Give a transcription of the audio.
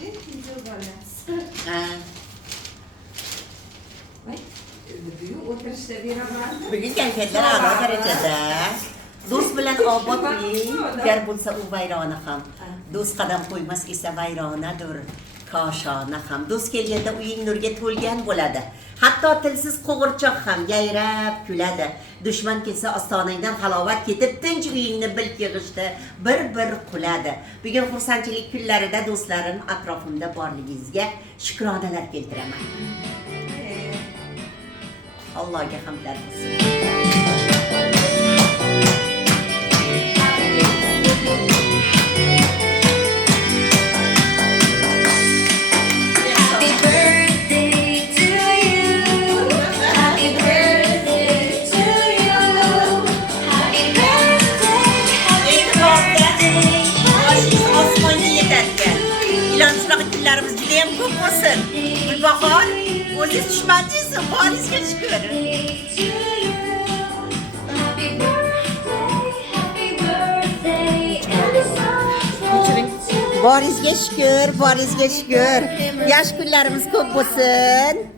İkinci balans. Ha. Ay, büyük oturuşta bir aman. Bugun kayfiyatlar a'lo darajada. Do'st bilan obod bo'ling. Gar bo'lsa u vayrona ham. Do'st qadam qo'ymas esa vayronadir. Koshona ham. Do'st kelganda uying nurga to'lgan bo'ladi. Hatto tilsiz qo'g'irchoq ham yayrab kuladi. Dushman kelsa ostonangdan halovat ketib, tinch uyingni bilk yig'ishda bir quladi. Bugun xursandchilik kunlarida do'stlarim atrofimda borligingizga shukronalar keltiraman. Allohga hamdlar bo'lsin. Gulbahor, o'ziz dushmanchisiz, boringizga shukr. Boringizga shukr, boringizga shukr. Yaxshi kunlarimiz ko'p bo'lsin.